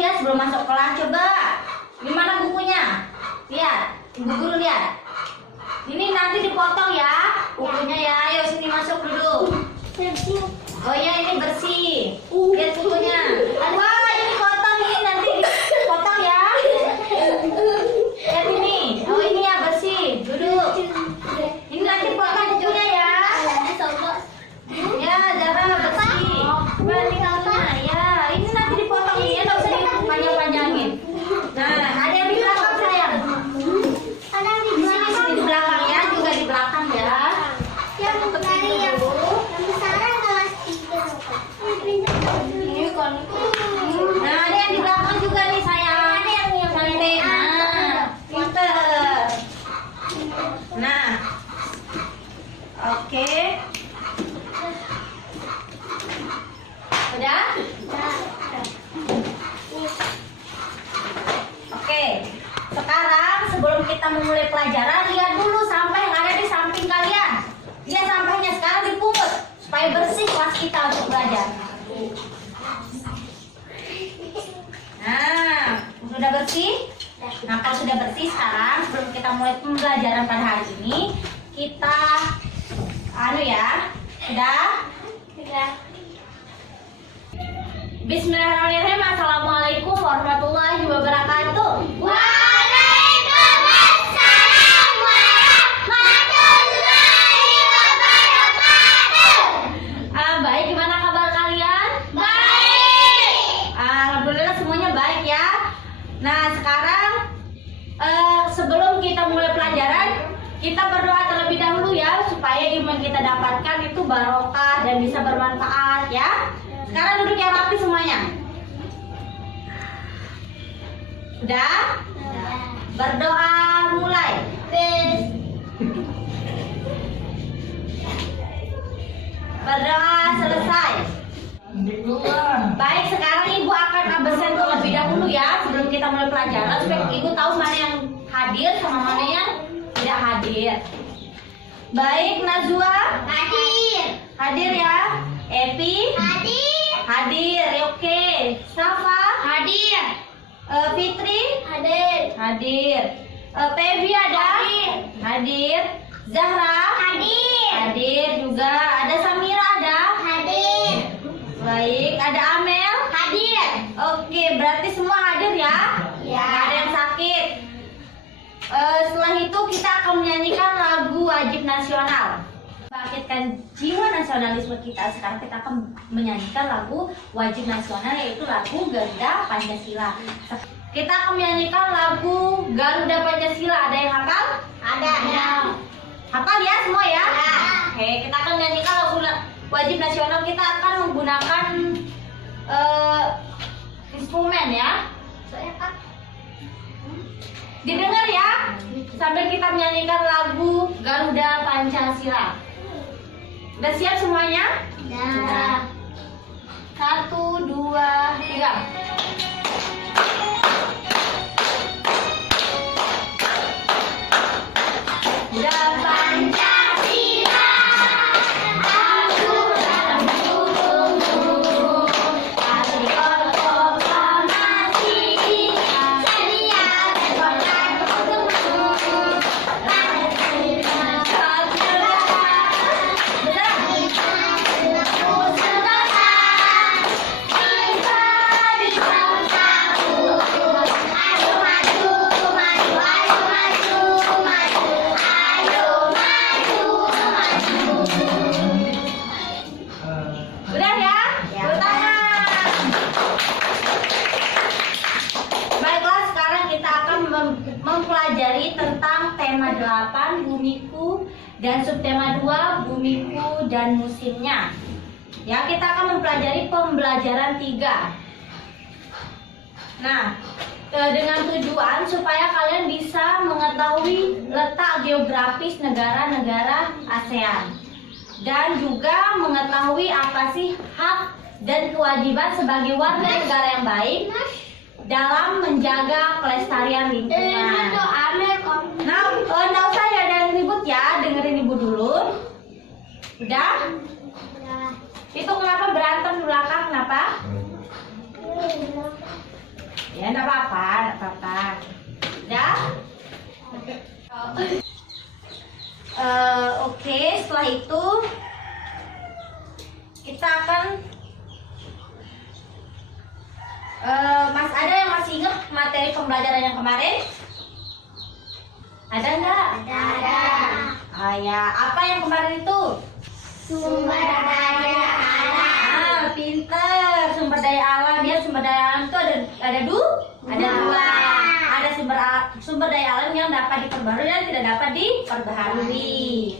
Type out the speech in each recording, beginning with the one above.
ya sebelum masuk kelas. Coba gimana bukunya? Lihat, ibu guru lihat. Ini nanti dipotong ya bukunya ya. Ayo sini masuk dulu. Oh ya, ini bersih. Lihat bukunya. Wah, ini potong, ini nanti dipotong ya. Lihat ini. Oh ini ya bersih. Duduk. Ini nanti potong bukunya ya. Ya, Zara bersih. Balik bukunya ya. Ini nanti dipotong ya, nggak usah dipanjang-panjangin. Nah, ada yang di belakang sayang. Di sini di belakang ya, juga di belakang ya. Nah, ada yang di belakang juga nih sayang. Cantik. Nah, pinter. Nah, oke. Udah? Oke. Sekarang sebelum kita memulai pelajaran, lihat dulu sampah yang ada di samping kalian. Lihat sampahnya, sekarang dipungut supaya bersih kelas kita untuk belajar. Nah, sudah bersih? Nah, kalau sudah bersih sekarang sebelum kita mulai pembelajaran pada hari ini, kita sudah? Bismillahirrahmanirrahim. Assalamualaikum warahmatullahi wabarakatuh. Waalaikumsalam warahmatullahi wabarakatuh. Baik, gimana kabar kalian? Baik. Alhamdulillah semuanya baik ya. Nah, sekarang sebelum kita mulai pelajaran, kita berdoa terlebih dahulu ya, supaya iman kita dapatkan itu barokah dan bisa bermanfaat ya. Sekarang duduk yang rapi semuanya. Udah? Berdoa mulai. Berdoa selesai. Baik, sekarang ibu akan absen terlebih dahulu ya sebelum kita mulai pelajaran, supaya ibu tahu mana yang hadir sama mana yang tidak hadir. Baik, Najwa hadir ya. Epi hadir. Oke. Safa hadir. Fitri hadir. Pebi ada? Hadir. Zahra hadir juga. Ada Samira ada? Baik, ada Amel hadir. Oke, berarti semua hadir ya? Nggak ada yang sakit. Setelah itu kita akan menyanyikan lagu wajib nasional. Bangkitkan jiwa nasionalisme kita. Sekarang kita akan menyanyikan lagu wajib nasional, yaitu lagu Garuda Pancasila. Kita akan menyanyikan lagu Garuda Pancasila. Ada yang hafal? Ada. Hafal ya semua ya? Ya. Oke, kita akan menyanyikan lagu wajib nasional. Kita akan menggunakan instrumen ya. Didengar ya, sambil kita menyanyikan lagu Garuda Pancasila. Udah siap semuanya? Ya. 1, 2, 3. Pancasila, aku dalam burung-burung, pasti proklamasi, sedia dan kotak burung-burung, Udah ya? Tepuk tangan. Baiklah, sekarang kita akan mempelajari tentang tema 8 bumiku dan subtema 2 bumiku dan musimnya. Ya, kita akan mempelajari pembelajaran 3. Nah, dengan tujuan supaya kalian bisa mengetahui letak geografis negara-negara ASEAN. Dan juga mengetahui apa sih hak dan kewajiban sebagai warga negara yang baik dalam menjaga kelestarian lingkungan. Nah, nggak usah ya ada yang ribut ya, dengerin ibu dulu. Udah? Itu kenapa berantem di belakang? Kenapa? Ya, enggak apa-apa, enggak apa-apa. Ya. Oke, setelah itu kita akan Mas, ada yang masih ingat materi pembelajaran yang kemarin? Ada nggak? Ada. Oh ya, apa yang kemarin itu? Sumber daya alam. Pinter. Sumber daya alam ya, sumber daya alam itu ada dua. Ada sumber daya alam yang dapat diperbarui dan tidak dapat diperbaharui.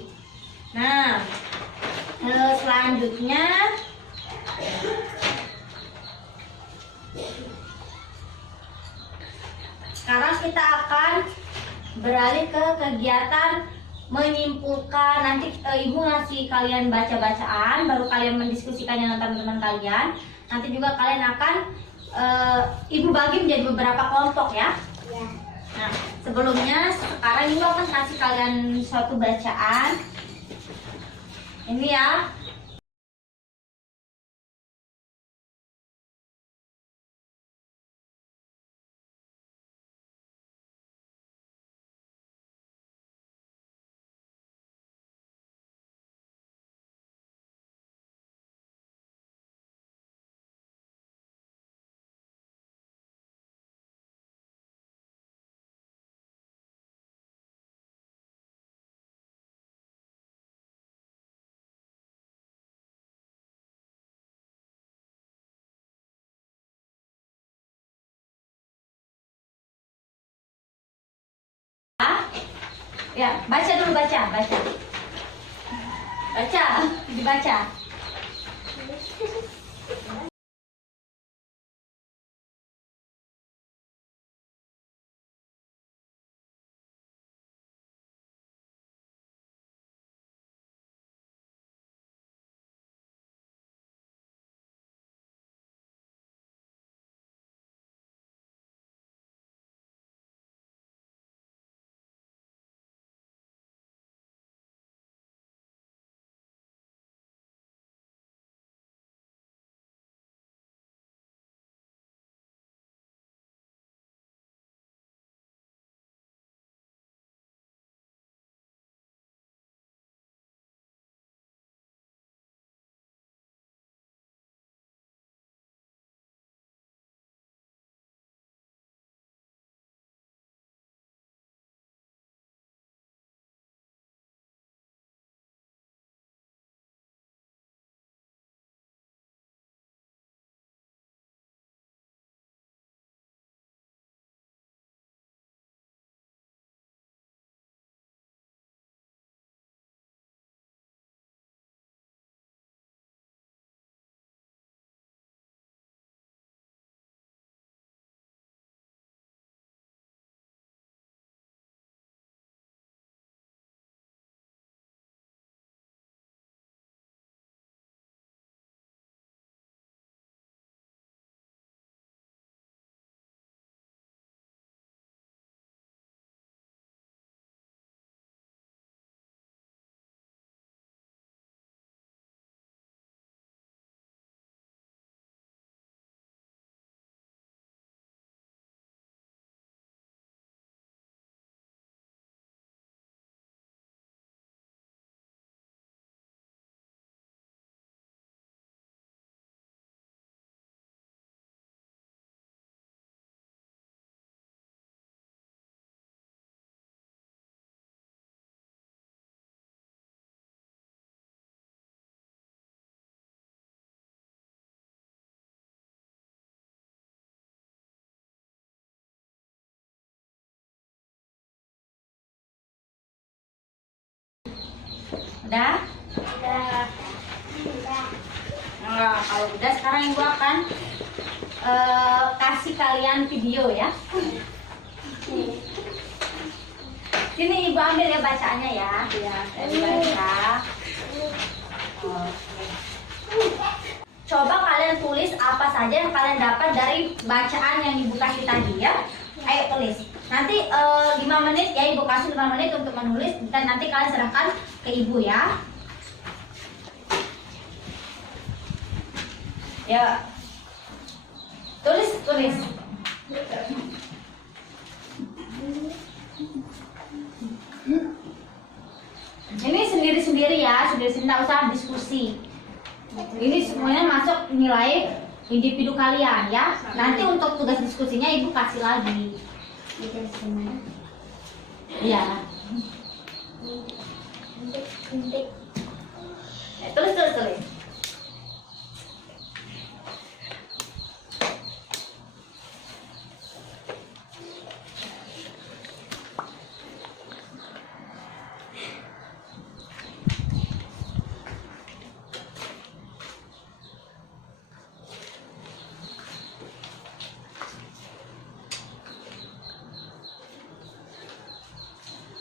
Nah, selanjutnya sekarang kita akan beralih ke kegiatan menyimpulkan. Nanti ibu ngasih kalian baca-bacaan, baru kalian mendiskusikan dengan teman-teman kalian. Nanti juga kalian akan ibu bagi menjadi beberapa kelompok ya. Ya. Nah, sebelumnya sekarang ibu akan kasih kalian suatu bacaan. Ini ya. Ya, baca dulu, baca. Dibaca. Udah? Udah. Nah, kalau udah sekarang ibu akan kasih kalian video ya. Sini ibu ambil ya bacaannya ya. Ya, saya baca. Coba kalian tulis apa saja yang kalian dapat dari bacaan yang ibu kasih tadi ya. Ayo tulis. Nanti 5 menit ya, ibu kasih 5 menit untuk menulis dan nanti kalian serahkan ke ibu ya. Ya. Tulis. dari sini nggak usah diskusi. Ini semuanya masuk nilai individu kalian ya. Nanti untuk tugas diskusinya ibu kasih lagi. Iya. Tulis.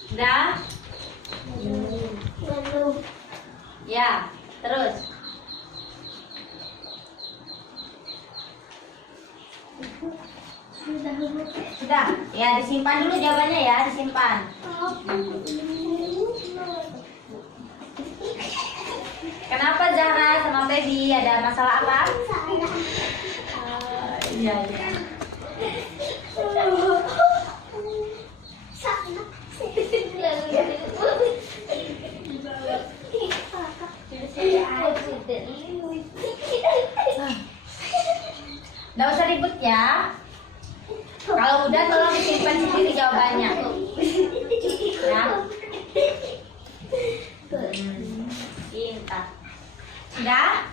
Udah? Ya, terus. Sudah. Ya, disimpan dulu jawabannya ya, disimpan. Kenapa Zahra sama Baby ada masalah apa? Iya. Nggak usah ribut ya. Kalau udah tolong disimpan sendiri jawabannya. Ya. Pintar. Sudah?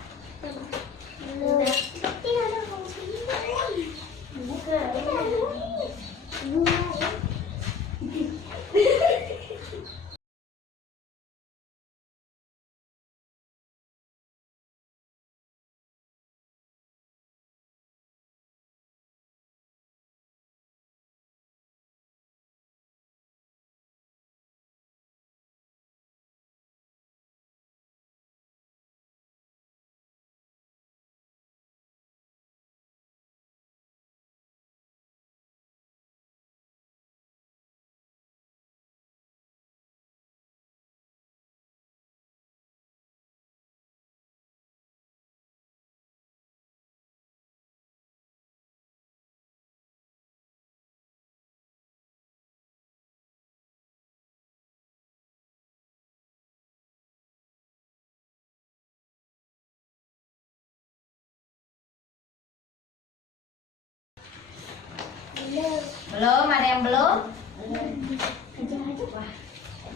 Belum? Ada yang belum?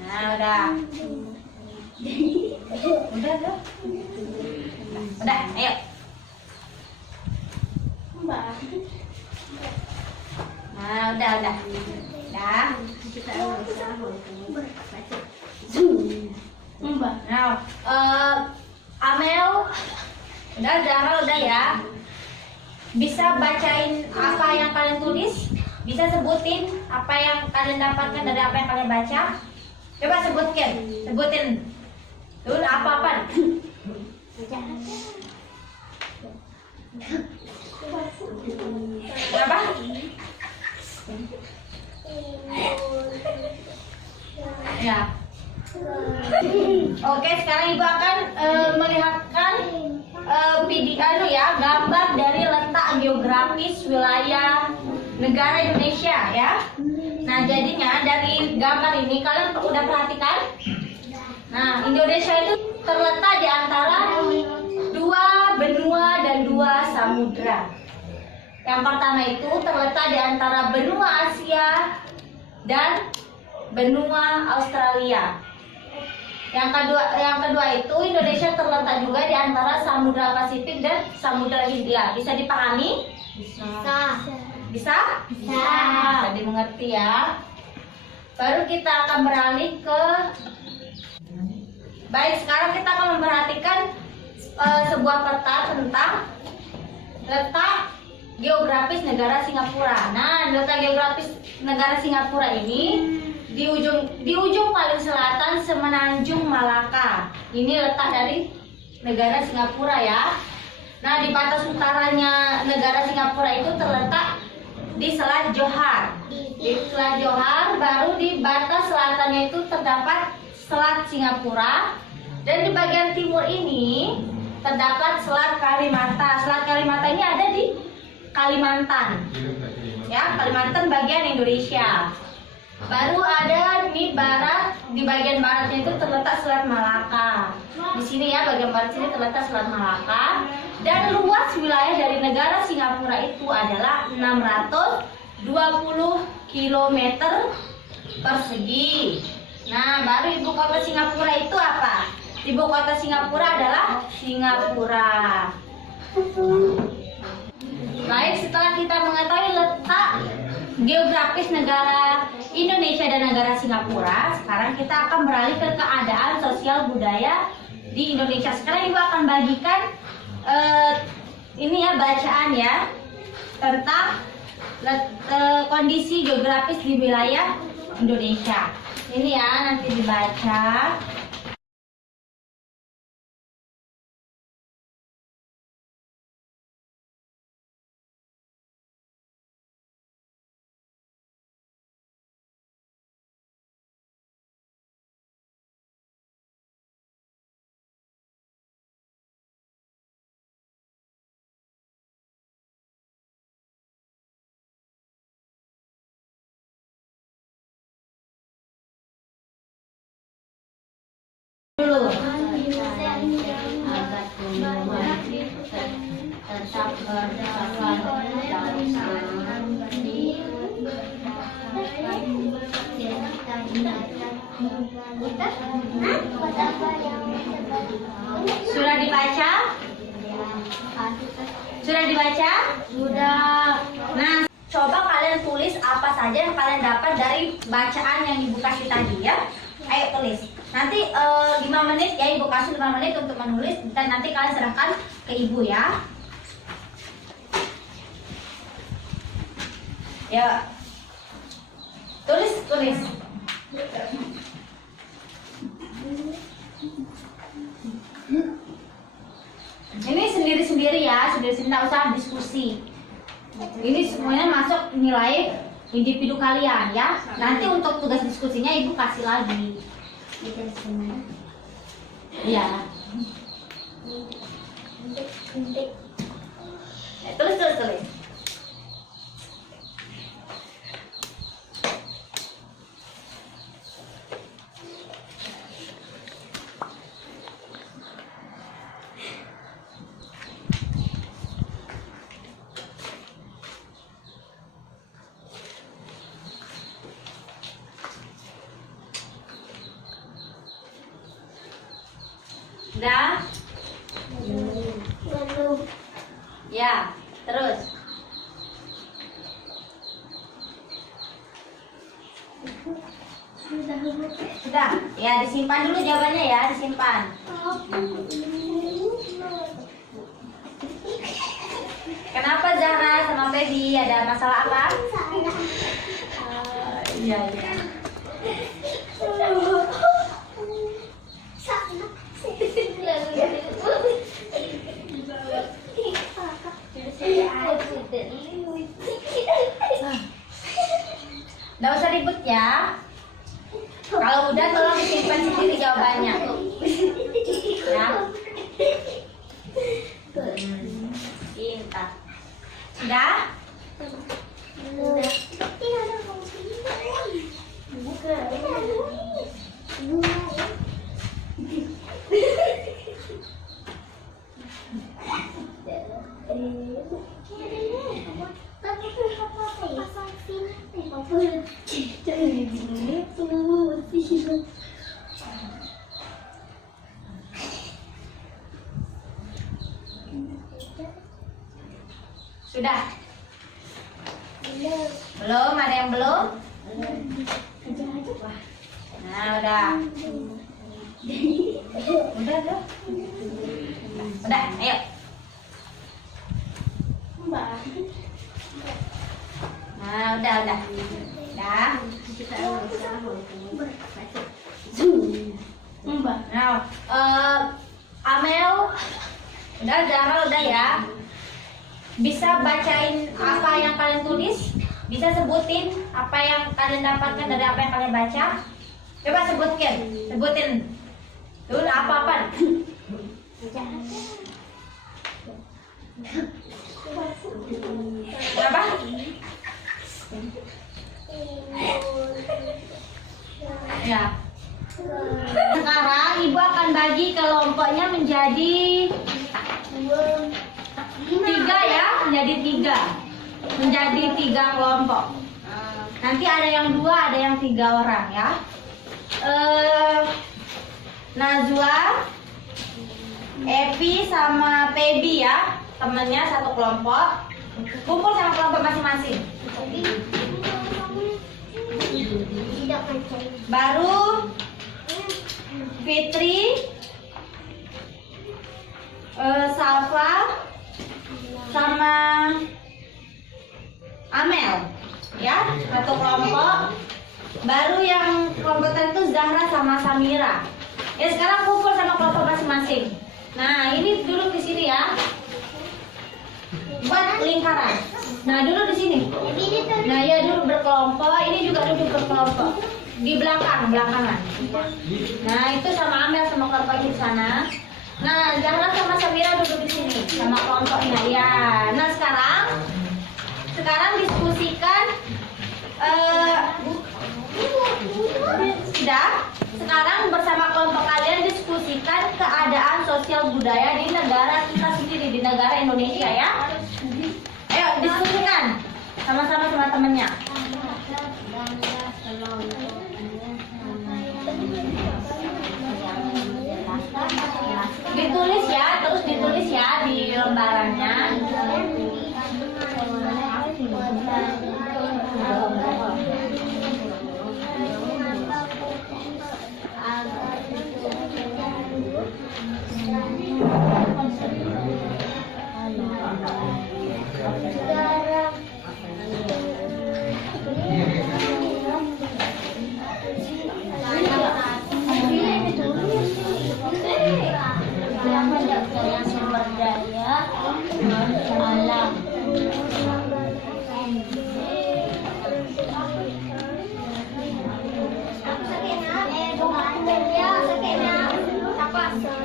Nah, udah. Udah, ayo. Nah, udah. Nah, Amel, udah, Zahra udah ya. Bisa bacain apa yang kalian tulis? Bisa sebutin apa yang kalian dapatkan dari apa yang kalian baca? Coba sebutin. Dulu apa-apa? Apa? Ya. Oke, sekarang ibu akan melihatkan video ya, gambar dari letak geografis wilayah negara Indonesia ya. Nah, jadinya dari gambar ini kalian udah perhatikan. Nah, Indonesia itu terletak di antara dua benua dan dua samudra. Yang pertama itu terletak di antara benua Asia dan benua Australia. Yang kedua itu Indonesia terletak juga di antara Samudra Pasifik dan Samudra Hindia. Bisa dipahami? Bisa? Bisa dimengerti ya. Baru kita akan beralih ke. Baik, sekarang kita akan memperhatikan sebuah peta tentang letak geografis negara Singapura. Nah, letak geografis negara Singapura ini di ujung paling selatan Semenanjung Malaka. Ini letak dari negara Singapura ya. Nah, di batas utaranya negara Singapura itu terletak di Selat Johor. Di Selat Johor, baru di batas selatannya itu terdapat Selat Singapura, dan di bagian timur ini terdapat Selat Kalimata. Selat Kalimata ini ada di Kalimantan. Ya, Kalimantan bagian Indonesia. Baru ada di barat, di bagian baratnya itu terletak Selat Malaka. Di sini ya, bagian barat sini terletak Selat Malaka. Dan luas wilayah dari negara Singapura itu adalah 620 km persegi. Nah, baru ibu kota Singapura itu apa? Ibu kota Singapura adalah Singapura. Baik, setelah kita mengetahui letak geografis negara Indonesia dan negara Singapura, sekarang kita akan beralih ke keadaan sosial budaya di Indonesia. Sekarang ibu akan bagikan ini ya, bacaan ya tentang kondisi geografis di wilayah Indonesia. Ini ya, nanti dibaca. Dulu tetap sudah dibaca? Sudah dibaca? Sudah. Nah, coba kalian tulis apa saja yang kalian dapat dari bacaan yang ibu kasih tadi ya. Ayo tulis. Nanti 5 menit ya, ibu kasih 5 menit untuk menulis dan nanti kalian serahkan ke ibu ya. Ya. Tulis. Ini sendiri-sendiri ya, sendiri-sendiri, nggak usah diskusi. Ini semuanya masuk nilai individu kalian ya. Nanti untuk tugas diskusinya ibu kasih lagi. Iya. Tulis. Udah? Belum. Ya, terus. Sudah. Ya, disimpan dulu jawabannya ya, disimpan. Kenapa Zahra sama Feby ada masalah apa? Iya. Nggak usah ribut ya. Kalau udah tolong disimpan sendiri jawabannya. Ya. Pintar. Sudah? Sudah? Belum? Ada yang belum? Nah, udah. Udah, ayo. Nah, udah. Nah, Amel, udah, Zahra udah ya. Bisa bacain apa yang kalian tulis? Bisa sebutin apa yang kalian dapatkan dari apa yang kalian baca? Coba sebutin. Dulu apa-apa? Kenapa? Ya. Sekarang ibu akan bagi kelompoknya menjadi 3 ya, menjadi 3 kelompok. Nanti ada yang 2, ada yang 3 orang ya. Najwa, Epi sama Pebi ya, temennya satu kelompok. Kumpul sama kelompok masing-masing. Baru Fitri, Safa, sama Amel ya, satu kelompok. Baru yang kelompok itu Zahra sama Samira. Ya sekarang kumpul sama kelompok masing-masing. Nah ini duduk di sini ya, buat lingkaran. Nah duduk di sini. Nah ya duduk berkelompok. Ini juga duduk berkelompok di belakangan. Nah itu sama Amel sama kelompoknya di sana. Nah Zahra sama Samira duduk di sini sama kelompoknya ya. Nah sekarang diskusikan. Sekarang bersama kelompok kalian diskusikan keadaan sosial budaya di negara kita sendiri, di negara Indonesia ya. Ayo diskusikan sama-sama sama temennya. Ditulis ya, terus ditulis ya di lembarannya.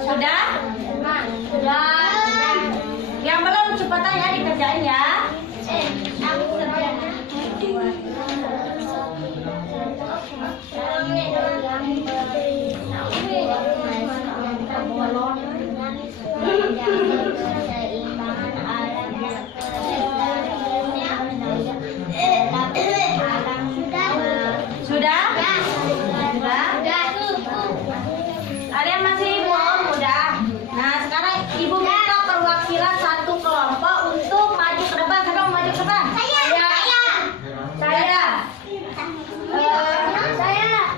Sudah. Yang belum cepetan ya dikerjain ya. Sudah? Ada yang masih belum? Udah. Nah sekarang ibu minta perwakilan satu kelompok untuk maju ke depan. Siapa mau maju ke depan? Saya.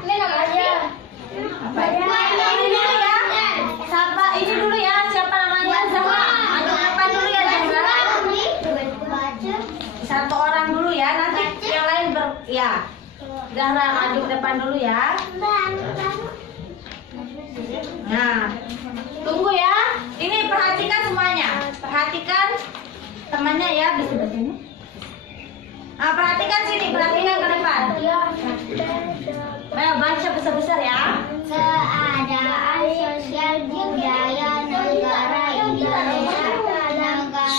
Ini namanya. Ini dulu ya. Ini dulu ya. Siapa namanya? Zahra. Maju ke depan dulu ya Zahra. Satu orang dulu ya. Nanti yang lain ya. Zahra maju ke depan dulu ya. Nah, tunggu ya. Ini perhatikan semuanya. Perhatikan temannya ya di sebelah sini. Nah, perhatikan sini, perhatikan ke depan. Ayo baca besar-besar ya. Keadaan sosial budaya negara Indonesia.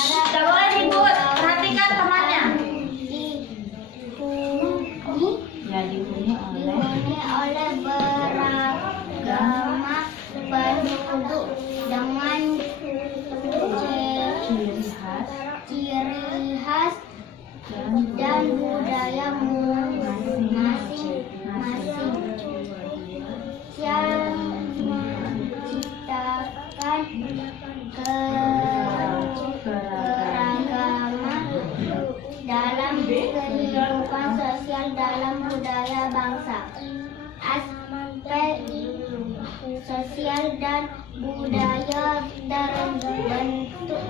Tidak boleh ribut. Perhatikan temannya. Dihuni oleh beragama penduduk dengan ciri khas dan budaya masing-masing yang menciptakan keragaman dalam kehidupan sosial dalam budaya bangsa. Aspek sosial dan budaya terbentuk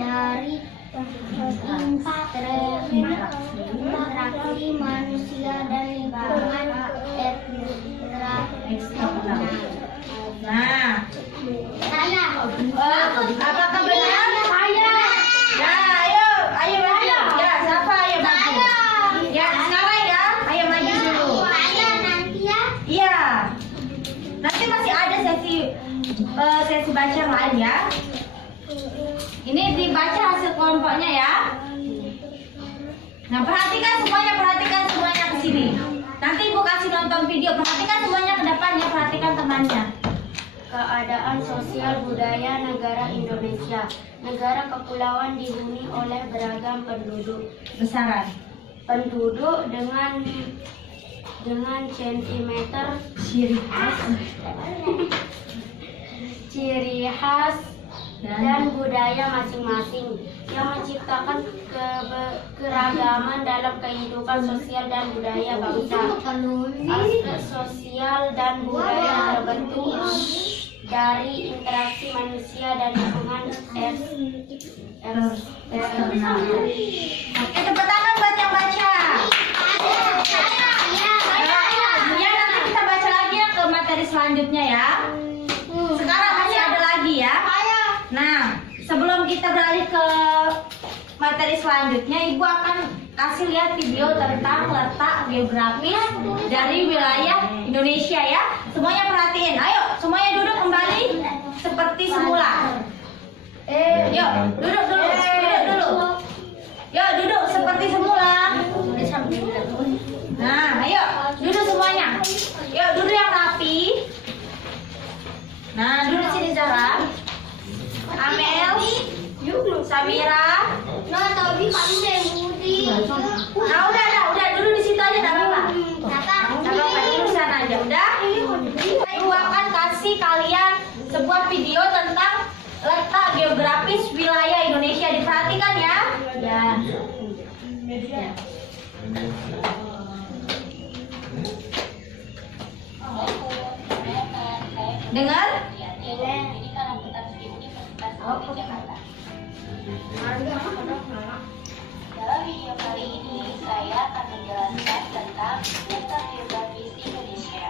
dari interaksi manusia dan lingkungan eksternal. Nah, Saya. apakah benar? Saya. Nah, ayo maju. Ya, siapa ayo maju? Ya, sekarang ya. Ayo maju dulu. Saya nanti ya. Iya. Nanti masih ada sesi baca yang lain ya. Ini dibaca hasil kelompoknya ya. Nah, perhatikan semuanya ke sini. Nanti ibu kasih nonton video, perhatikan semuanya ke depannya, perhatikan temannya. Keadaan sosial budaya negara Indonesia. Negara kepulauan dihuni oleh beragam penduduk. Besaran. Penduduk dengan ciri khas dan budaya masing-masing yang menciptakan keragaman dalam kehidupan sosial dan budaya bangsa. Aspek sosial dan budaya terbentuk dari interaksi manusia dan lingkungan eksternal. Oke, tepuk tangan buat yang baca. Ya, nanti kita baca lagi ya ke materi selanjutnya ya. Sekarang masih ada lagi ya. Nah, sebelum kita beralih ke materi selanjutnya, Ibu akan kasih lihat video tentang letak geografis dari wilayah Indonesia ya. Semuanya perhatiin. Ayo, semuanya duduk kembali seperti semula. Yuk, duduk dulu. Yuk, duduk seperti semula. Nah, ayo, duduk semuanya. Yuk, duduk yang rapi. Nah, duduk sini Zara. Amel, Samira. Nah, udah dulu di situ aja, enggak apa-apa. Dulu sana aja, udah. Ibu akan kasih kalian sebuah video tentang letak geografis wilayah Indonesia. Diperhatikan ya. Ya. Dengar? Dalam video kali ini saya akan menjelaskan tentang letak geografis Indonesia.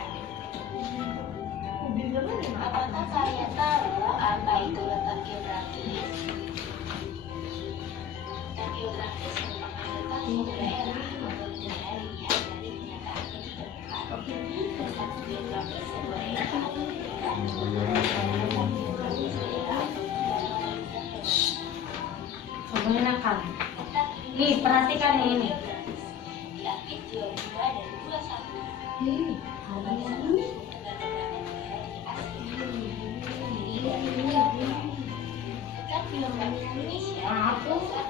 Apakah kalian tahu apa itu letak geografis? Letak geografis merupakan letak suatu daerah atau negara dilihat dari kenyataannya di tempat. Letak geografis sebuah daerah atau negara Boleh nakal. Nih, perhatikan ini. diapit 22 dan 21. Letak geografis Indonesia saat ini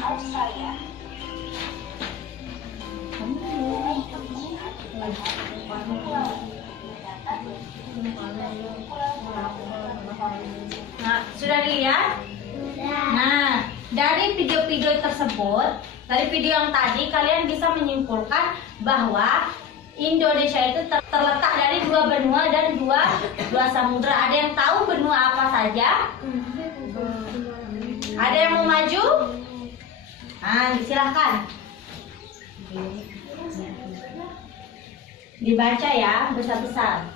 Australia. Nah, sudah dilihat? Nah, dari video-video tersebut, dari video yang tadi kalian bisa menyimpulkan bahwa Indonesia itu terletak dari 2 benua dan 2 samudra. Ada yang tahu benua apa saja? Ada yang mau maju? Nah, silahkan. Dibaca ya, besar-besar.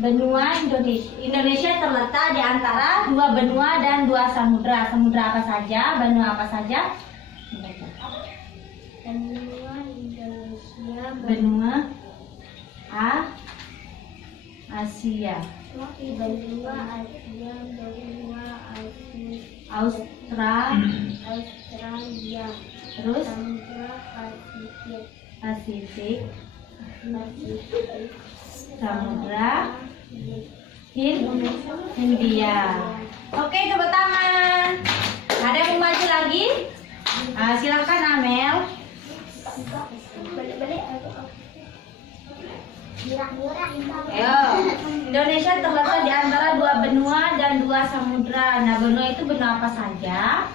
Benua Indonesia. Indonesia terletak di antara 2 benua dan 2 samudra. Samudra apa saja? Benua apa saja? Benua Indonesia. Benua Asia. Benua Asia. Australia. Terus Samudra Pasifik. Samudra Hindia. Oke, tepuk tangan. Ada yang mau maju lagi? Nah, silakan Amel. Ayo, Indonesia terletak di antara 2 benua dan 2 samudra. Nah, benua itu benua apa saja?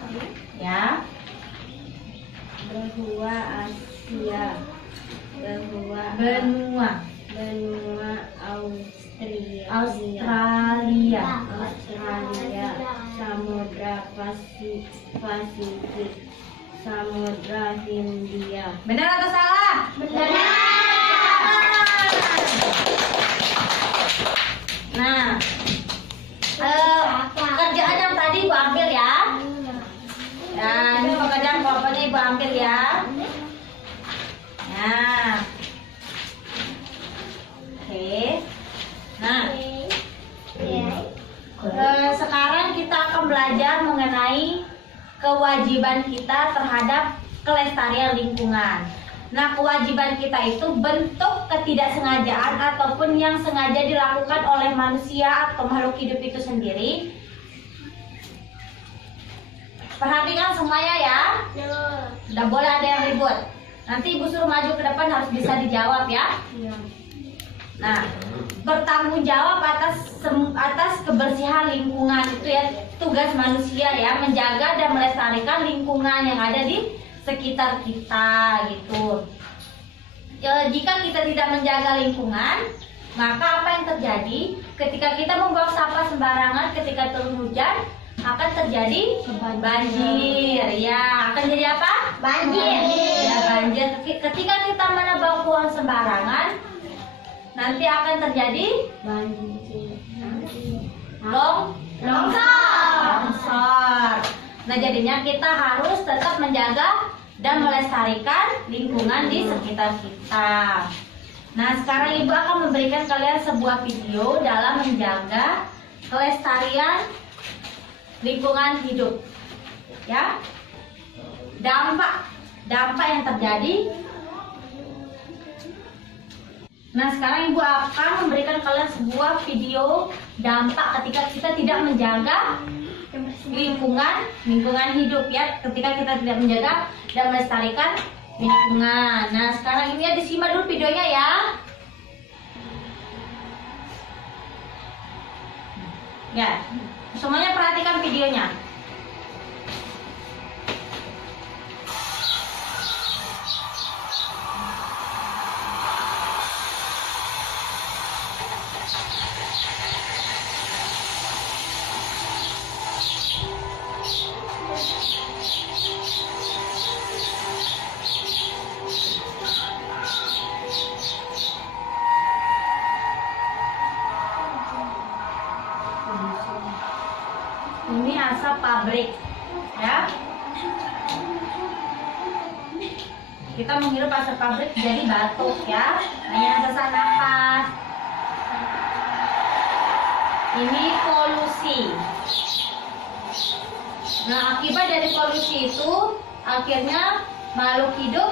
Ya. Benua Asia. Benua Australia. Samudra Pasifik, Samudra Hindia. Benar atau salah? Benar. Nah, Nah, oke. Nah, sekarang kita akan belajar mengenai kewajiban kita terhadap kelestarian lingkungan. Nah, kewajiban kita itu bentuk ketidaksengajaan ataupun yang sengaja dilakukan oleh manusia atau makhluk hidup itu sendiri. Perhatikan semuanya ya. Tidak boleh ada yang ribut. Nanti Ibu suruh maju ke depan, harus bisa dijawab ya. Nah, bertanggung jawab atas kebersihan lingkungan itu ya tugas manusia ya, menjaga dan melestarikan lingkungan yang ada di sekitar kita gitu. Jika kita tidak menjaga lingkungan, maka apa yang terjadi ketika kita membuang sampah sembarangan ketika turun hujan, akan terjadi banjir. Ya, akan jadi apa? Banjir. Ya, banjir. Ketika kita menebang pohon sembarangan, nanti akan terjadi longsor. Nah, jadinya kita harus tetap menjaga dan melestarikan lingkungan di sekitar kita. Nah, sekarang Ibu akan memberikan kalian sebuah video dalam menjaga kelestarian lingkungan hidup. Ya. Dampak yang terjadi. Nah, sekarang Ibu akan memberikan kalian sebuah video dampak ketika kita tidak menjaga lingkungan hidup ya, ketika kita tidak menjaga dan melestarikan lingkungan. Nah, sekarang ini ya disimak dulu videonya ya. Ya, semuanya perhatikan videonya. Ini asap pabrik ya. Kita menghirup asap pabrik jadi batuk ya, hanya sesak nafas. Ini polusi. Nah, akibat dari polusi itu akhirnya makhluk hidup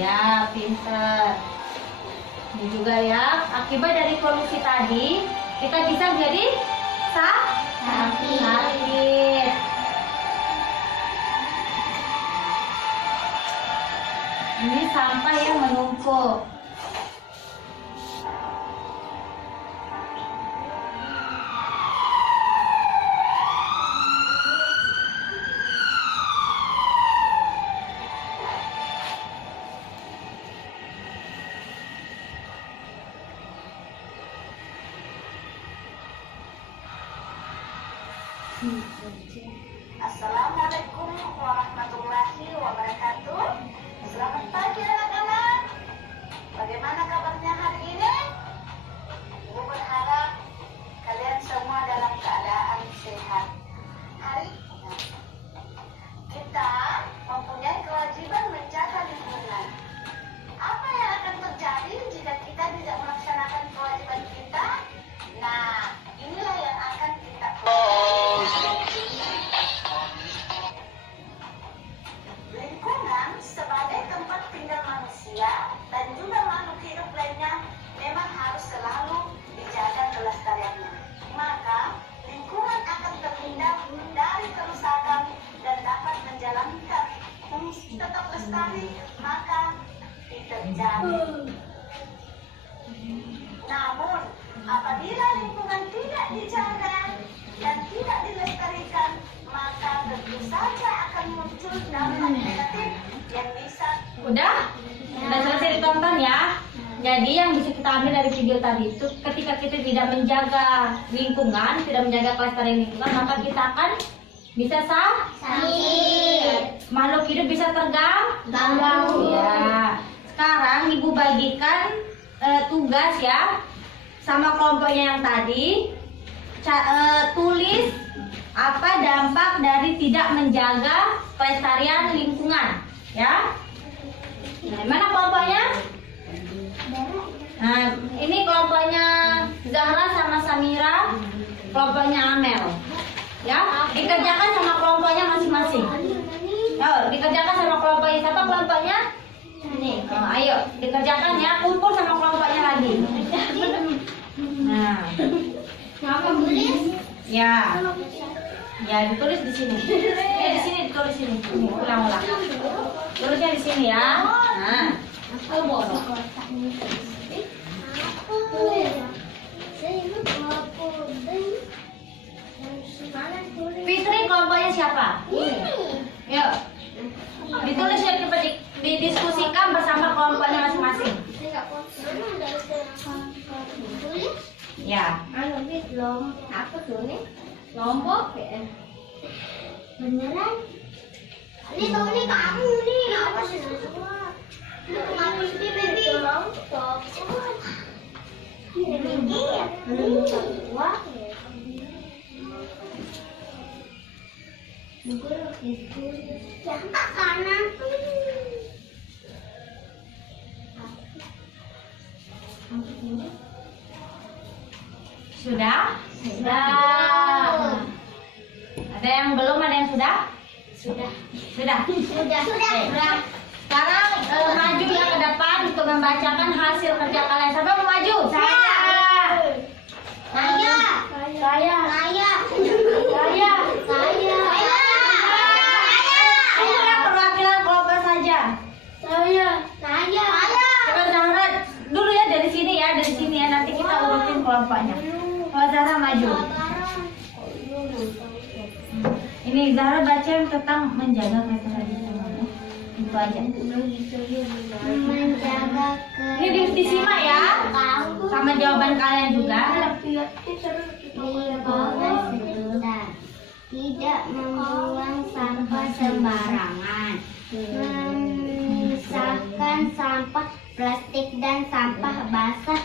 ya pinter. Ini juga ya, akibat dari polusi tadi kita bisa jadi sakit. Ini sampah yang menumpuk. Assalamualaikum warahmatullahi wabarakatuh. Selamat pagi anak-anak. Bagaimana kabarnya hari ini? Ibu berharap kalian semua dalam keadaan sehat. Hari ini kita mempunyai kewajiban menjaga lingkungan. Apa yang akan terjadi jika kita tidak melaksanakan kewajiban kita? Nah, inilah yang akan kita lingkungan sebagai tempat tinggal manusia dan juga makhluk hidup lainnya memang harus selalu dijaga kelestariannya. Maka lingkungan akan terhindar dari kerusakan dan dapat menjalankan fungsi tetap lestari, maka terjamin. Namun apabila lingkungan tidak dijaga dan tidak dilestarikan, maka tentu saja akan muncul dampak negatif yang bisa. Udah selesai ditonton ya. Jadi yang bisa kita ambil dari video tadi itu, ketika kita tidak menjaga lingkungan, tidak menjaga kelestarian lingkungan, maka kita akan bisa sakit. Makhluk hidup bisa terganggu. Ya. Sekarang Ibu bagikan tugas ya sama kelompoknya yang tadi. Tulis apa dampak dari tidak menjaga kelestarian lingkungan ya. Nah, mana kelompoknya? Nah, ini kelompoknya Zahra sama Samira, kelompoknya Amel. Ya, dikerjakan sama kelompoknya masing-masing. Dikerjakan sama kelompoknya siapa kelompoknya? Ini. Ayo, dikerjakan ya, kumpul sama kelompoknya lagi. Nah. Ya. Ya, ditulis di sini. Di sini ditulis sini. Ini ulang-ulang. Tulisnya di sini ya. Nah. Fitri kelompoknya siapa? Yuk. Ditulis ya, didiskusikan bersama kelompoknya masing-masing. Ya. Apa tuh nih? Kelompok ya? Beneran? Ini tahu nih kamu nih. Apa sih semua? Kamu sih baby. Kelompok. Iya. Wah. Yang tak kanan. Sudah? Sudah. Ada yang belum, ada yang sudah? Sudah. Sudah. Sudah. Sudah. Sekarang maju ya ke depan untuk membacakan hasil kerja kalian. Siapa mau maju? Saya. Ayo perwakilan kelompok saja. Coba Zahra dulu ya, dari sini ya, nanti kita urutin kelompoknya. Kalau Zahra maju. Ini Zahra baca tentang menjaga keterhadiran. Itu aja. Menjaga Ini disimak ya, sama jawaban kalian juga. Tidak membuang sampah sembarangan, memisahkan sampah plastik dan sampah basah,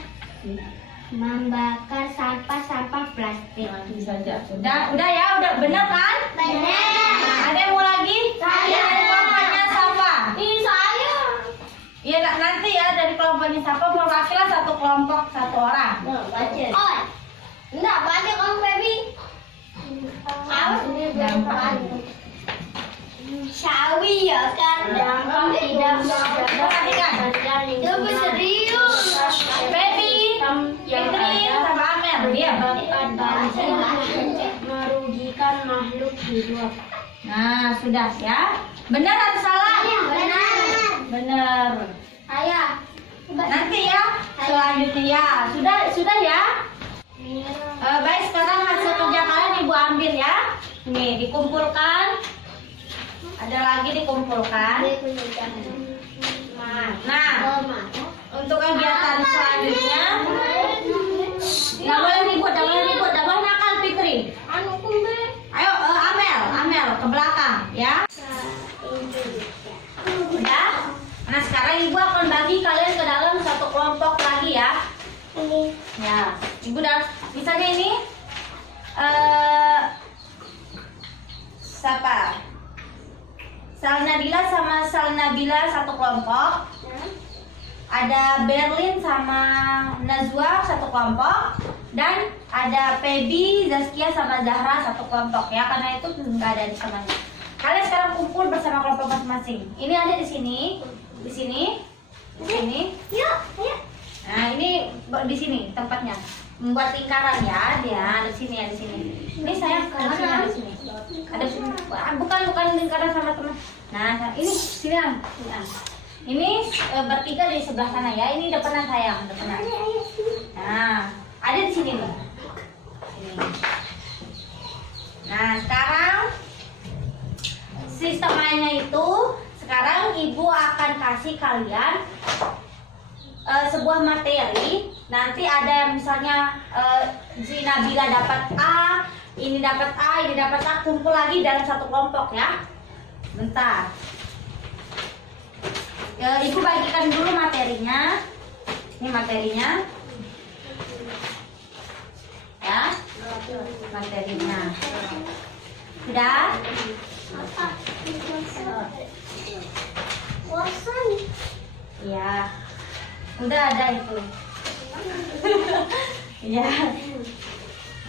membakar sampah plastik. Udah ya, udah benar kan? Benar. Nah, ada yang mau lagi? Saya. Dari kelompoknya siapa? Ini saya. Iya, nanti ya dari kelompoknya siapa perwakilan satu kelompok satu orang. Oh, enggak banyak kan baby? Gampang. Sawi ya kan? Gampang tidak Perhatikan. Coba serius. Baby, Fitri, sama Amel. Diam. merugikan makhluk hidup. Nah, sudah ya. Benar atau salah? Benar. Benar. Saya. Nanti ya, selanjutnya ya. Sudah ya. Baik, sekarang hasil kerja kalian ibu ambil ya. Nih, dikumpulkan. Ada lagi dikumpulkan. Nah, untuk kegiatan selanjutnya, nggak boleh ribut, nggak boleh nakal Fitri. Ayo, Amel ke belakang ya. Udah. Nah, sekarang ibu akan bagi kalian ke dalam satu kelompok lagi ya. Ya, ibu dah. Misalnya ini, siapa? Salnabila sama Salnabila satu kelompok. Ada Berlin sama Nazwa satu kelompok. Dan ada Feby, Zaskia sama Zahra satu kelompok ya. Karena itu nggak ada di samanya. Kalian sekarang kumpul bersama kelompok masing-masing. Ini ada di sini, di sini, di sini. Yuk. Nah, ini di sini tempatnya. Membuat lingkaran ya, dia ada di sini, ada di sini. Ini saya ada sini, ada di sini. Ada sini. Bukan lingkaran sama teman. Nah, ini sini. Nah, ini bertiga di sebelah sana ya. Ini depanan saya, depanan. Nah, ada di sini nih. Sini. Nah, sekarang sistem mainnya itu, sekarang ibu akan kasih kalian sebuah materi. Nanti ada yang misalnya si Nabila dapat A, ini dapat A, ini dapat A, kumpul lagi dalam satu kelompok ya. Bentar. Ibu bagikan dulu materinya. Ini materinya. Ya. Materinya. Sudah? Bosan. Iya. Udah ada itu. Iya.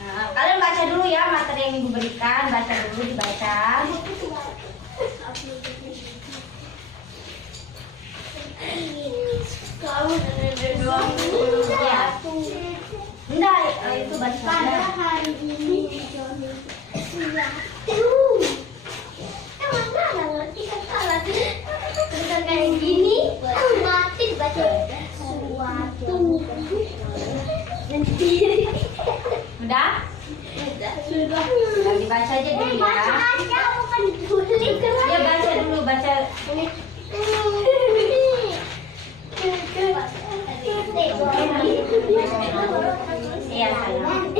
Nah, kalian baca dulu ya materi yang ibu berikan. Baca dulu, dibaca. Kamu dari doang. Ya. Enggak, itu baca. Pada hari ini emang nggak ngerti kan salah tulisan kayak gini mati baca suatu Udah? sudah Nah, dibaca aja dulu baca ya. aja bukan ditulis Ya baca dulu, baca. Iya, sayang.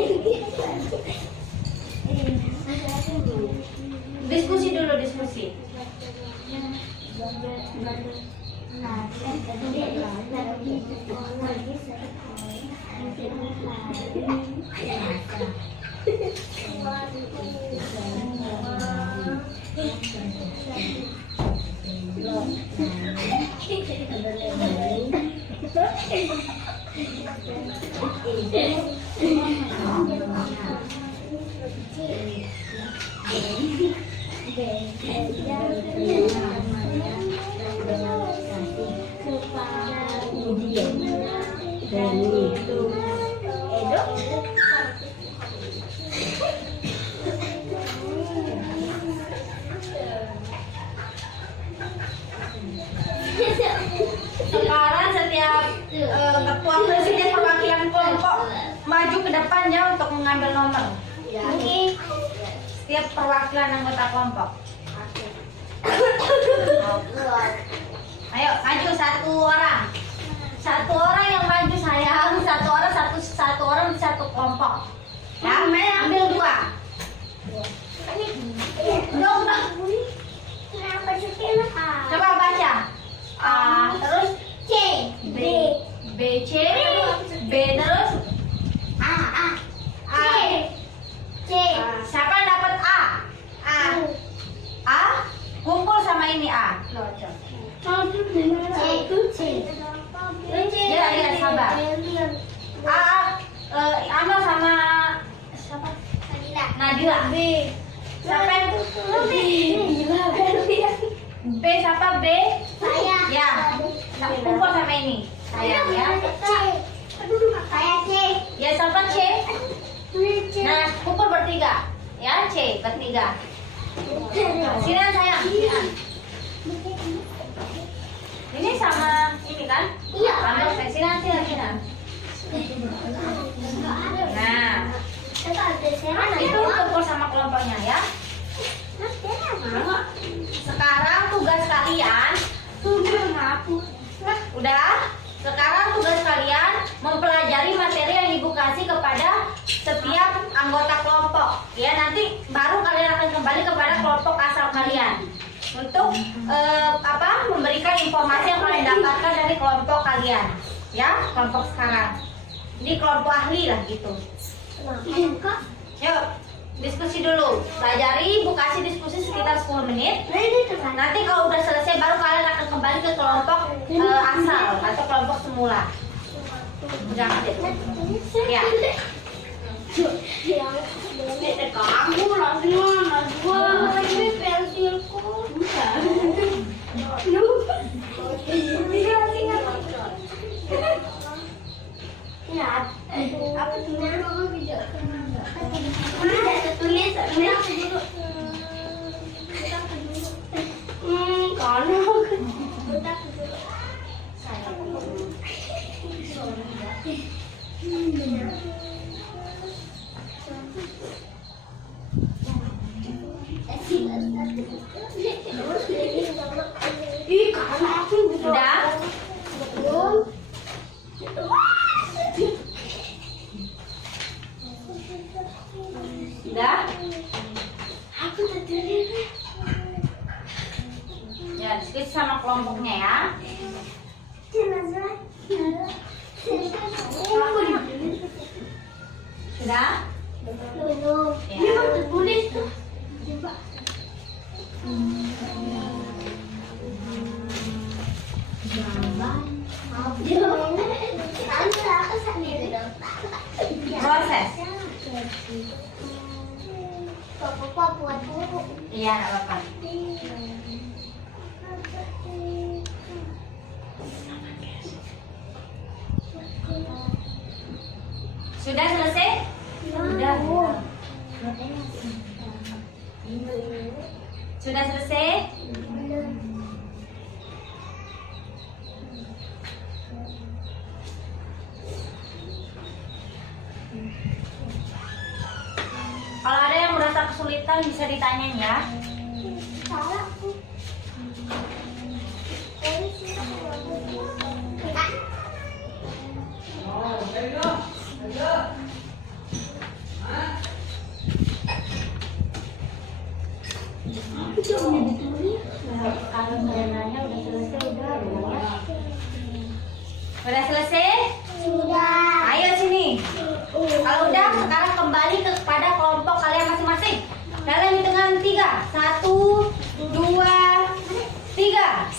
Diskusi dulu, diskusi. Sekarang setiap ketua presiden perwakilan kelompok maju ke depan ya untuk mengambil nomor. Ini setiap perwakilan anggota kelompok. Ayo maju satu orang. Satu orang yang maju sayang. Satu orang di satu kelompok. Ya, ambil dua. Coba baca. A terus C B C B terus A C siapa yang dapat A? A kumpul sama ini A. Ya, sabar. A Amal sama siapa? Nadila. B siapa yang B siapa B? Saya. Ya, kumpul sama ini. Sayang ya. Saya C. Ya siapa C? Nah, kumpul bertiga. Ya, C bertiga. Sinan sayang. Sinan. Ini sama ini kan? Iya. Ambil Sinan. Nah, itu kumpul sama kelompoknya ya. Sekarang tugas kalian udah. Sekarang tugas kalian mempelajari materi yang ibu kasih kepada setiap anggota kelompok. Ya, nanti baru kalian akan kembali kepada kelompok asal kalian untuk memberikan informasi yang kalian dapatkan dari kelompok kalian. Ya, kelompok sekarang. Ini kelompok ahli lah gitu. Yuk, diskusi dulu. Pelajari, ibu kasih diskusi sekitar 10 menit. Nanti kalau udah selesai baru kalian akan kembali ke kelompok asal atau kelompok semula. Jangan deh. Ya. Kamu lagi mana? Gua ini pensilku. Ya, apa dulu video? Tulis, Udah? Udah? Ya, diskusi sama kelompoknya ya. Papa buat dulu. Iya, nggak apa-apa. Sudah selesai? Sudah. Sudah selesai? Kalau ada yang merasa kesulitan bisa ditanyain ya. Salah. Kalau nanya udah selesai udah ya. Udah selesai? Sudah. Ayo sini. Kalau udah sekarang kembali kepada kelompok kalian masing-masing. Kalian hitungan 3. 1, 2, 3.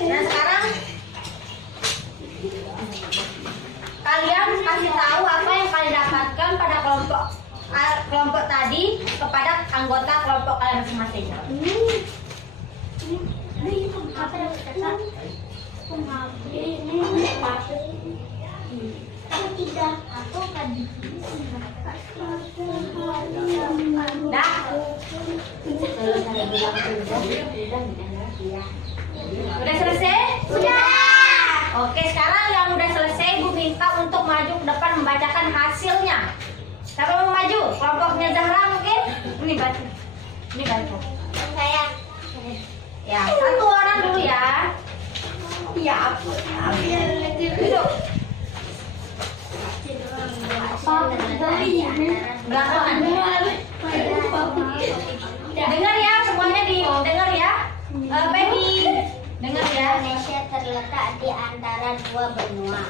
Nah sekarang kalian kasih tahu apa yang kalian dapatkan pada kelompok tadi kepada anggota kelompok kalian masing-masing. Udah selesai? Sudah. Oke, sekarang yang udah selesai Ibu minta untuk maju ke depan membacakan hasilnya. Siapa mau maju? Kelompoknya Zahra mungkin? Ini baca. Ini baca. Saya. Ya, satu orang dulu ya. Ya ampun. Duduk. Belakangan. Dengar ya, semuanya dengar ya. Penny, dengar ya. Indonesia terletak di antara dua benua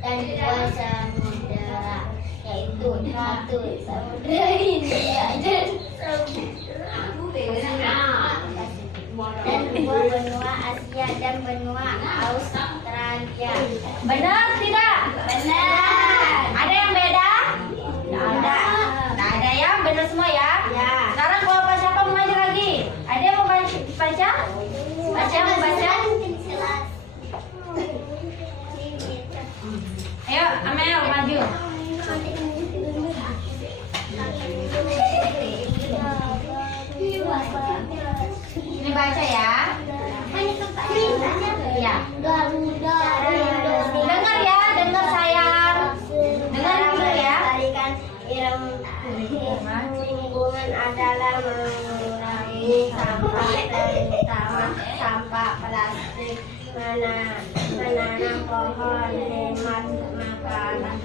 dan dua samudera, yaitu satu samudera Hindia dan dan dua benua Asia dan benua Australia. Benar tidak? Benar. Ada yang beda? Tidak ada. Tidak ada ya, benar semua ya. Ya. Sekarang kelompok siapa mau maju lagi? Ada yang mau baca? Baca, mau baca? Ayo, Amel maju. Ini baca ya. Iya. Dengar ya, dengar sayang. Dengar dulu ya. Lingkungan adalah mengurangi sampah, terutama sampah plastik, menanam pohon, hemat makanan,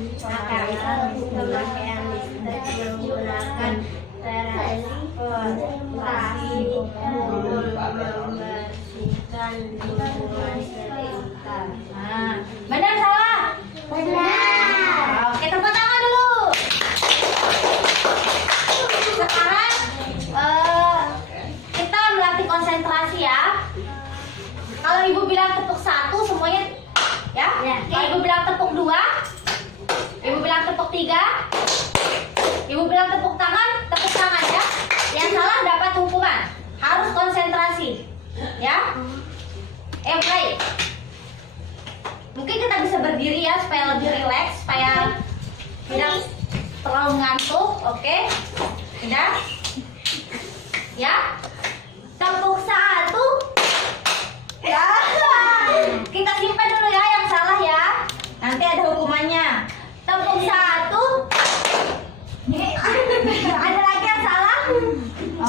pemakaian listrik, menggunakan transportasi umum, membersihkan lingkungan sekitar. Nah, benar salah? Benar. Oke, tepuk tangan dulu. Sekarang kita melatih konsentrasi ya. Kalau Ibu bilang tepuk 1 semuanya ya. Kalau Ibu bilang tepuk 2, Ibu bilang tepuk 3, Ibu bilang tepuk tangan ya. Yang salah dapat hukuman. Harus konsentrasi. Ya. Baik. Mungkin kita bisa berdiri ya supaya lebih rileks, supaya tidak terlalu ngantuk, oke? Tidak? Ya? Tepuk 1. Ya. Kita simpan dulu ya yang salah ya. Nanti ada hukumannya. Tepuk 1. Ada lagi yang salah?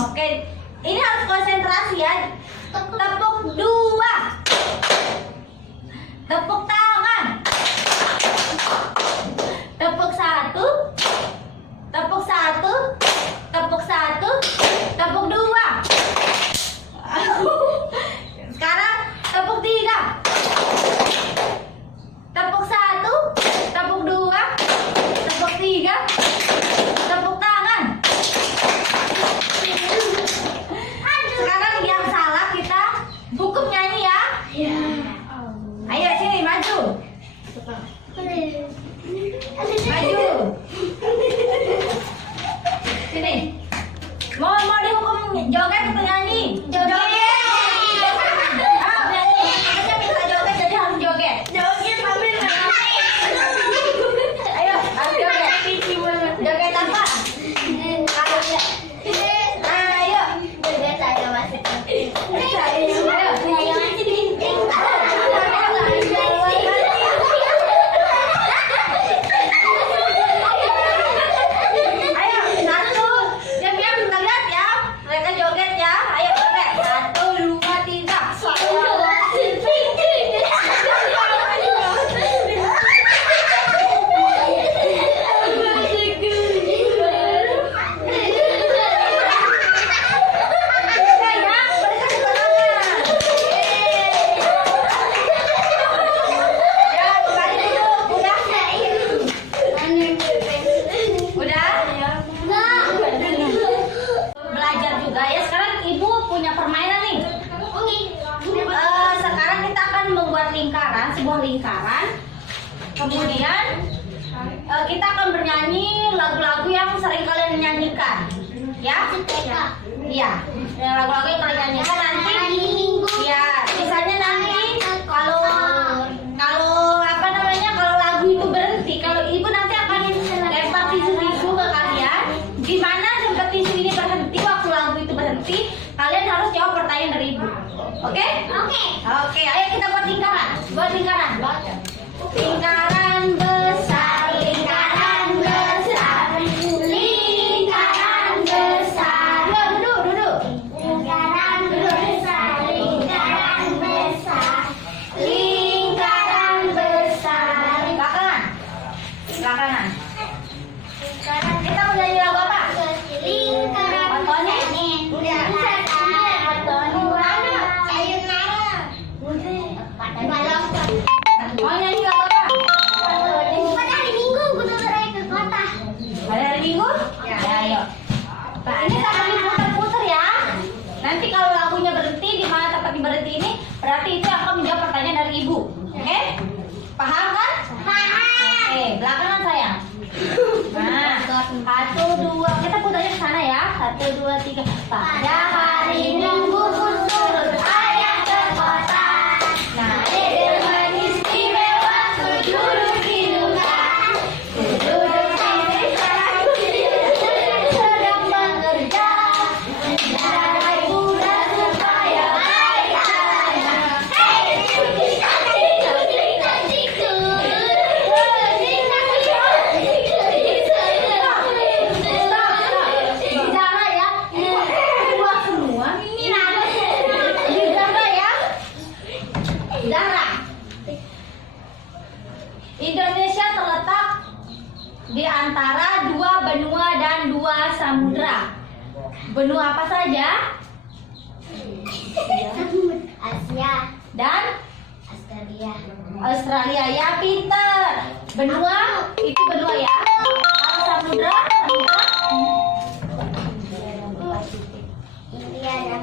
Oke. Ini harus konsentrasi ya. Tepuk 2. Tepuk tangan. Tepuk 1. Tepuk 1. Tepuk 1. Tepuk 2. Sekarang tepuk 3. Tepuk 1. Tepuk 2. Tepuk 3. Tepuk tangan. Sekarang yang salah kita hukum nyanyi ya. Ayo sini maju. Maju. Sini. Mau dihukum joget atau nyanyi? Joget. Kita minta joget jadi harus joget. Joget tapi Ayo, harus joget. Joget apa? Ayo. joget saya masih Ayo. saya masih bingung. Ayo, satu. Diam-diam kita lihat ya. Mereka joget ya. Ayo joget. 1, 2, 3. Belajar juga ya. Sekarang ibu punya permainan nih. Sekarang kita akan membuat lingkaran, sebuah lingkaran. Kemudian kita akan bernyanyi lagu-lagu yang sering kalian nyanyikan. Ya? Iya. Lagu-lagu yang kalian nyanyikan nanti. Ya, misalnya nanti kalau apa namanya, kalau lagu itu berhenti, kalau ibu nanti akan lempar tisu-tisu ke kalian. Gimana sampai tisu ini berhenti, waktu lagu itu berhenti, kalian harus jawab pertanyaan dari ibu. Oke? Oke, ayo kita buat lingkaran. Buat lingkaran. Lingkaran besar, lingkaran besar, lingkaran besar. Duduk, duduk. Lingkaran besar, lingkaran besar, Lingkaran besar. Belakangan. Belakangan. lingkaran Kita mau nyanyi lagu apa? lingkaran Contohnya? Mau nyanyi lagu apa? Pada hari Minggu? Ya, ayo. Ini sambil diputar-putar ya. Nanti kalau lagunya berhenti, di mana tempat berhenti ini, berarti itu akan menjawab pertanyaan dari ibu. Oke? Paham kan? Oke, belakangan sayang. Nah, 1, 2, kita putarnya ke sana ya. 1, 2, 3. Pada hari Minggu turun ayah ke kota. Naik dengan istimewa, ku duduk di rumah. Ku duduk di sana, sedang bekerja. Mendarai kuda supaya baik caranya. Bicara ya, keluar semua. Bicara ya. Darah. Indonesia terletak di antara 2 benua dan 2 samudra. Benua apa saja? Asia, Dan Australia, Australia ya, pinter. Benua itu benua ya. Kalau samudra, India dan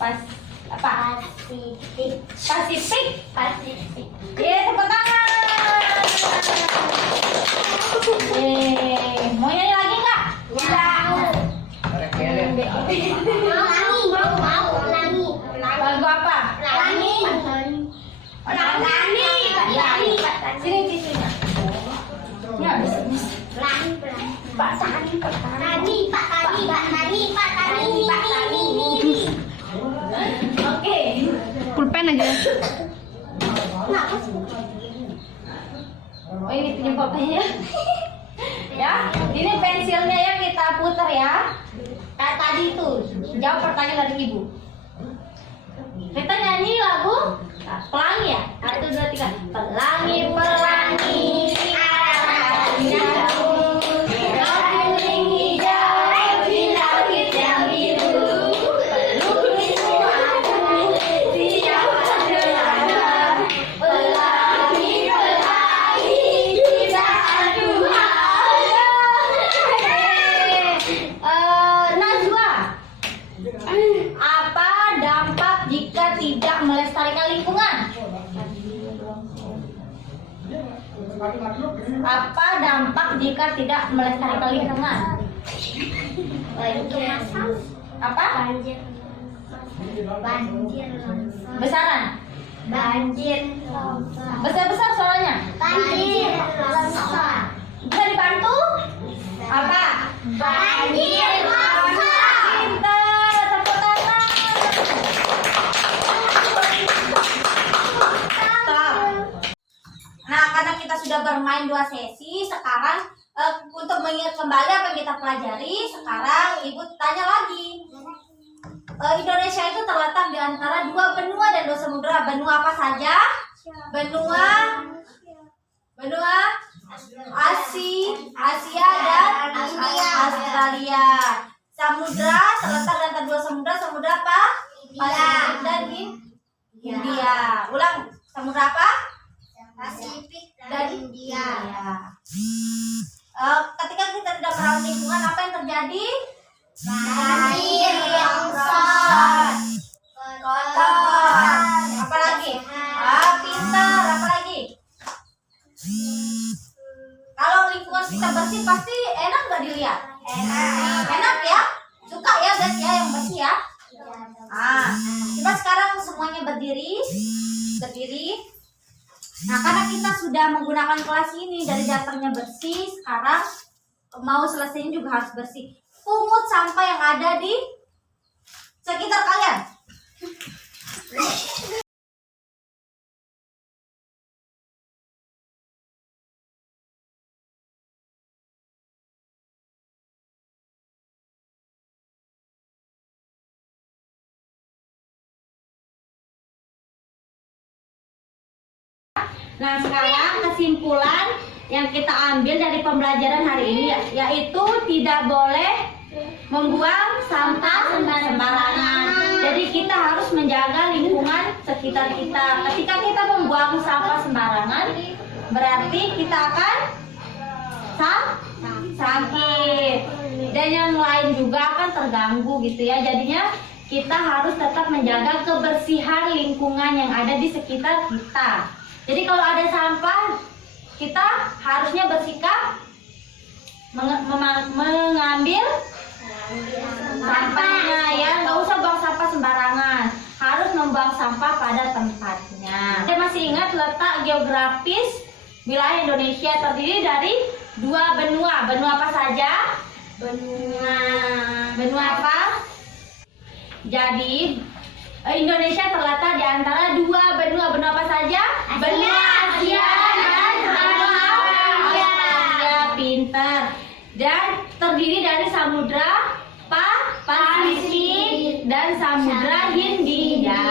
pas apa? Pasifik. Pasifik. Pasifik. Tepuk tangan. Mau nyanyi lagi nggak? Mau ulangi. Lagu apa? Ulangi. Ya. Sini tisunya. Ya, bisa. Pak Tani. Oke. Pulpen aja. Oh, ini penyebabnya. Ya, ini pensilnya ya, kita putar ya. Kayak tadi itu, jawab pertanyaan dari ibu. Kita nyanyi lagu pelangi ya. 1, 2, 3. Pelangi, pelangi, arahnya jauh. Kuning hijau di langit yang biru. Pelukis aku siapa celana. Pelangi, pelangi, kita adu Najwa, apa dampak jika tidak melestarikan lingkungan? Apa dampak jika tidak melestarikan lingkungan? Banjir. Apa? Banjir. Banjir. Besaran? Banjir. Longsor. Besar-besar suaranya? Banjir. Longsor. Bisa dibantu? Apa? Banjir. Longsor. Pintar, tepuk tangan. Stop. Nah, karena kita sudah bermain 2 sesi, sekarang untuk mengingat kembali apa yang kita pelajari, sekarang Ibu tanya lagi. Indonesia itu terletak di antara 2 benua dan 2 samudera. Benua apa saja? Benua Asia dan Australia. Samudra terletak di antara 2 samudera. Samudra apa? Pasifik dan India. Ulang, samudra apa? Pasifik Dan dan India. Ketika kita tidak merawat lingkungan, apa yang terjadi? Banjir. Longsor. Kotor. Apa lagi? Pintar. Apa lagi? Kalau lingkungan kita bersih, pasti enak nggak dilihat? Enak ya? Suka ya guys ya yang bersih ya? Coba sekarang semuanya berdiri. Nah, karena kita sudah menggunakan kelas ini dari dasarnya bersih, sekarang mau selesainya juga harus bersih. Pungut sampah yang ada di sekitar kalian. Nah, sekarang kesimpulan yang kita ambil dari pembelajaran hari ini yaitu tidak boleh membuang sampah sembarangan. Jadi kita harus menjaga lingkungan sekitar kita. Ketika kita membuang sampah sembarangan, berarti kita akan sakit. Dan yang lain juga akan terganggu gitu ya. Jadinya kita harus tetap menjaga kebersihan lingkungan yang ada di sekitar kita. Jadi kalau ada sampah, kita harusnya bersikap mengambil sampahnya ya, nggak usah buang sampah sembarangan, harus membuang sampah pada tempatnya. Saya masih ingat letak geografis wilayah Indonesia terdiri dari 2 benua. Benua apa saja? Benua apa? Jadi Indonesia terletak di antara 2 benua. Benua apa saja? Benua Asia dan benua Australia. Pintar. Dan terdiri dari samudra Pasifik dan samudra Hindia.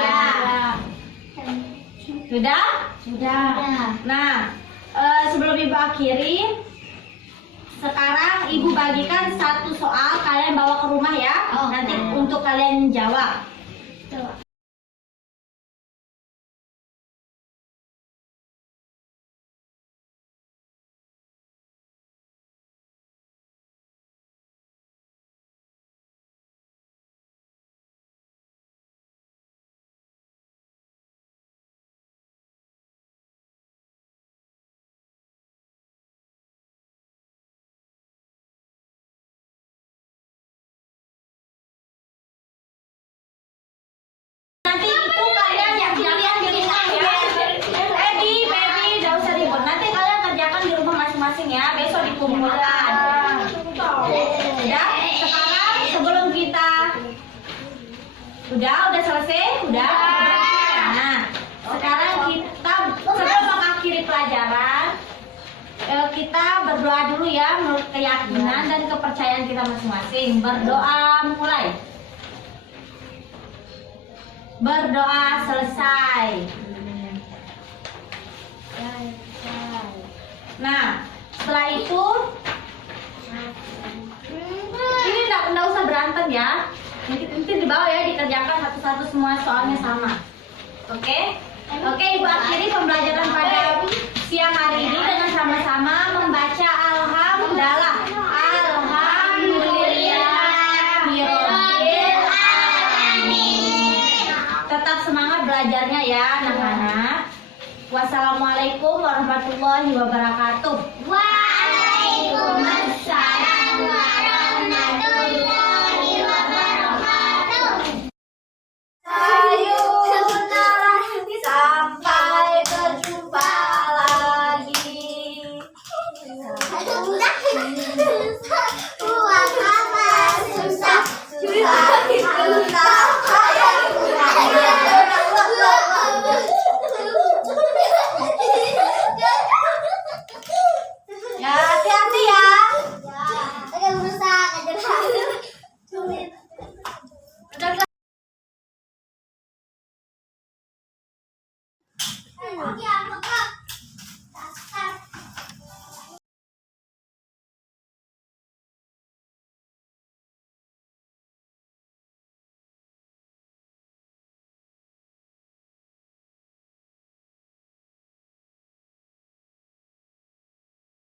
Sudah? Nah, sebelum Ibu akhiri, sekarang Ibu bagikan 1 soal, kalian bawa ke rumah ya. Nanti untuk kalian jawab. Nanti itu kalian yang kerjakan di rumah ya. Baby, udah usah ribut. Nanti kalian kerjakan di rumah masing-masing ya. Besok dikumpulkan. Udah. Sekarang sebelum kita udah selesai, udah. Nah, sekarang kita sebelum mengakhiri pelajaran, kita berdoa dulu ya menurut keyakinan dan kepercayaan kita masing-masing. Berdoa mulai. Berdoa selesai. Nah, setelah itu ini enggak usah berantem ya. Nanti di bawah ya dikerjakan satu-satu, semua soalnya sama. Oke, Ibu akhiri pembelajaran pada siang hari ini dengan sama-sama membaca Alhamdulillah. Tetap semangat belajarnya ya anak-anak. Wassalamualaikum warahmatullahi wabarakatuh. Waalaikumsalam.